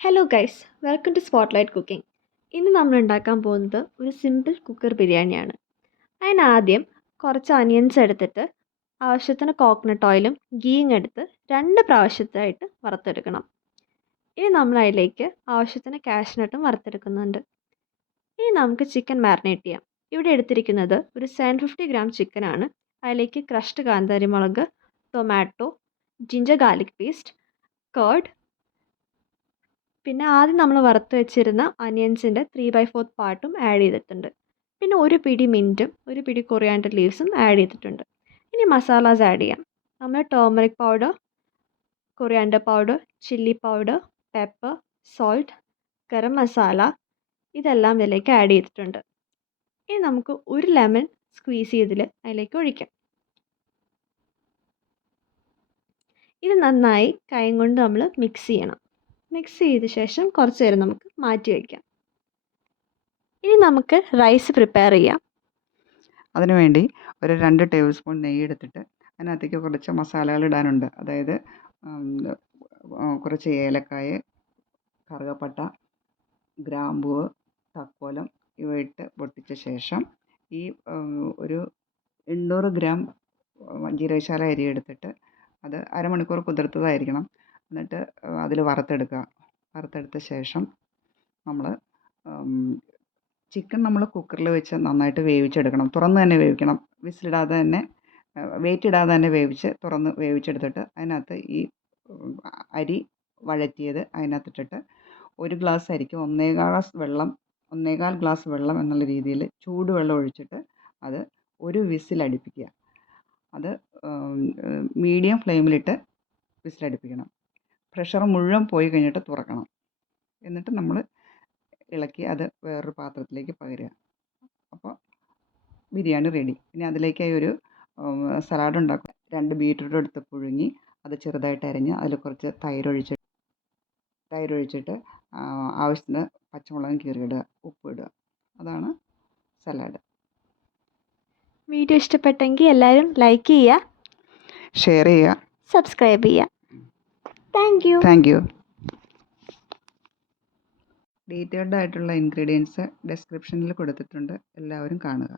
Hello guys, welcome to Spotlight Cooking. ഇന്ന് നമ്മൾ ഉണ്ടാക്കാൻ പോകുന്നത് ഒരു സിമ്പിൾ കുക്കർ ബിരിയാണിയാണ്. അതിനാദ്യം കുറച്ച് അനിയൻസ് എടുത്തിട്ട് ആവശ്യത്തിന് കോക്കനട്ട് ഓയിലും ഗീയും എടുത്ത് 2 പ്രാവശ്യത്തായിട്ട് വറുത്തെടുക്കണം. ഇനി നമ്മൾ അതിലേക്ക് ആവശ്യത്തിന് കാഷ്നട്ടും വറുത്തെടുക്കുന്നുണ്ട്. ഇനി നമുക്ക് ചിക്കൻ മാരിനേറ്റ് ചെയ്യാം. ഇവിടെ എടുത്തിരിക്കുന്നത് ഒരു 750 ഗ്രാം ചിക്കനാണ്. അതിലേക്ക് ക്രഷ്ഡ് കാന്താരി മുളക്, tomato, ginger garlic paste, curd, പിന്നെ ആദ്യം നമ്മൾ വറുത്ത് വെച്ചിരുന്ന അനിയൻസിൻ്റെ 3/4 പാർട്ടും ആഡ് ചെയ്തിട്ടുണ്ട്. പിന്നെ ഒരു പിടി മിൻറ്റും ഒരു പിടി കൊറിയാൻഡർ ലീവ്സും ആഡ് ചെയ്തിട്ടുണ്ട്. ഇനി മസാലാസ് ആഡ് ചെയ്യാം. നമ്മൾ turmeric powder, coriander powder, chilli powder, pepper, salt, garam masala ഇതെല്ലാം ഇതിലേക്ക് ആഡ് ചെയ്തിട്ടുണ്ട്. ഇനി നമുക്ക് ഒരു ലെമൺ സ്ക്വീസ് ചെയ്തിൽ അതിലേക്ക് ഒഴിക്കാം. ഇത് നന്നായി കൈ കൊണ്ട് നമ്മൾ മിക്സ് ചെയ്യണം. മിക്സ് ചെയ്ത ശേഷം കുറച്ച് നേരം നമുക്ക് മാറ്റി വയ്ക്കാം. ഇനി നമുക്ക് റൈസ് പ്രിപ്പയർ ചെയ്യാം. അതിനുവേണ്ടി ഒരു 2 ടേബിൾ സ്പൂൺ നെയ്യ് എടുത്തിട്ട് അതിനകത്തേക്ക് കുറച്ച് മസാലകൾ ഇടാനുണ്ട്. അതായത് കുറച്ച് ഏലക്കായ, കറുകപ്പട്ട, ഗ്രാമ്പൂവ്, തക്കോലം ഇവ ഇട്ട് പൊട്ടിച്ച ശേഷം ഈ ഒരു 800 ഗ്രാം ജീരകശാല അരി എടുത്തിട്ട് അത് അരമണിക്കൂർ കുതിർത്തതായിരിക്കണം. എന്നിട്ട് അതിൽ വറുത്തെടുക്കുക. വറുത്തെടുത്ത ശേഷം നമ്മൾ ചിക്കൻ നമ്മൾ കുക്കറിൽ വെച്ച് നന്നായിട്ട് വേവിച്ചെടുക്കണം. തുറന്ന് തന്നെ വേവിക്കണം. വിസിലിടാതെ തന്നെ വെയിറ്റ് ഇടാതെ തന്നെ തുറന്ന് വേവിച്ചെടുത്തിട്ട് അതിനകത്ത് ഈ അരി വഴറ്റിയത് അതിനകത്തിട്ടിട്ട് 1 ഗ്ലാസ് അരിക്ക് 1.25 ഗ്ലാസ് വെള്ളം എന്നുള്ള രീതിയിൽ ചൂടുവെള്ളം ഒഴിച്ചിട്ട് അത് ഒരു വിസിലടുപ്പിക്കുക. അത് മീഡിയം ഫ്ലെയിമിലിട്ട് വിസിലടുപ്പിക്കണം. പ്രഷർ മുഴുവൻ പോയി കഴിഞ്ഞിട്ട് തുറക്കണം. എന്നിട്ട് നമ്മൾ ഇളക്കി അത് വേറൊരു പാത്രത്തിലേക്ക് പകരുക. അപ്പോൾ ബിരിയാണി റെഡി. ഇനി അതിലേക്കായി ഒരു സലാഡ് ഉണ്ടാക്കുക. 2 ബീറ്റ്റൂട്ട് എടുത്ത് പുഴുങ്ങി അത് ചെറുതായിട്ട് അരിഞ്ഞ് അതിൽ കുറച്ച് തൈരൊഴിച്ചിട്ട് ആവശ്യത്തിന് പച്ചമുളകും കീറിയിടുക, ഉപ്പിടുക. അതാണ് സലാഡ്. വീഡിയോ ഇഷ്ടപ്പെട്ടെങ്കിൽ എല്ലാവരും ലൈക്ക് ചെയ്യുക, ഷെയർ ചെയ്യുക, സബ്സ്ക്രൈബ് ചെയ്യുക. Thank you. ഡീറ്റെയിൽഡ് ആയിട്ടുള്ള ഇൻഗ്രീഡിയൻസ് ഡിസ്ക്രിപ്ഷനിൽ കൊടുത്തിട്ടുണ്ട്. എല്ലാവരും കാണുക.